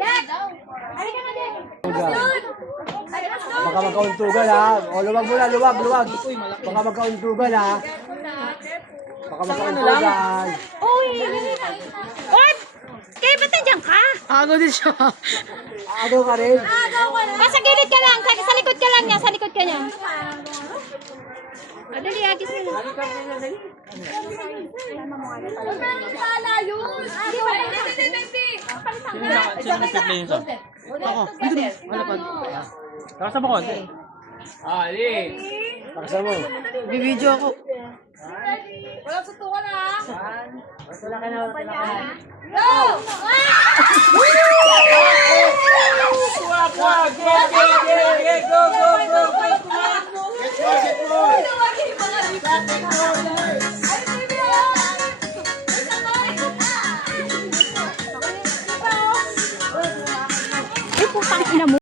Yan! Halika na din! Baka magkauntugan ha. O luwag muna, luwag. Baka magkauntugan ha. Baka magkauntugan. Uy! Uy! Kaya ba't nandiyan ka? Ako din siya. Ako ka rin. Nasa gilid ka lang. Sa likod ka lang niya. Sa likod ka niya. Dali, agis nila. Sino nag-play nito? Ako. Ano pa? Nakasama ko konti. Ali! Pakasama mo. Bibidyo ako. Walang sutukan ha. Wala ka na. Go! Wag! Go! Ay, putang ina mo.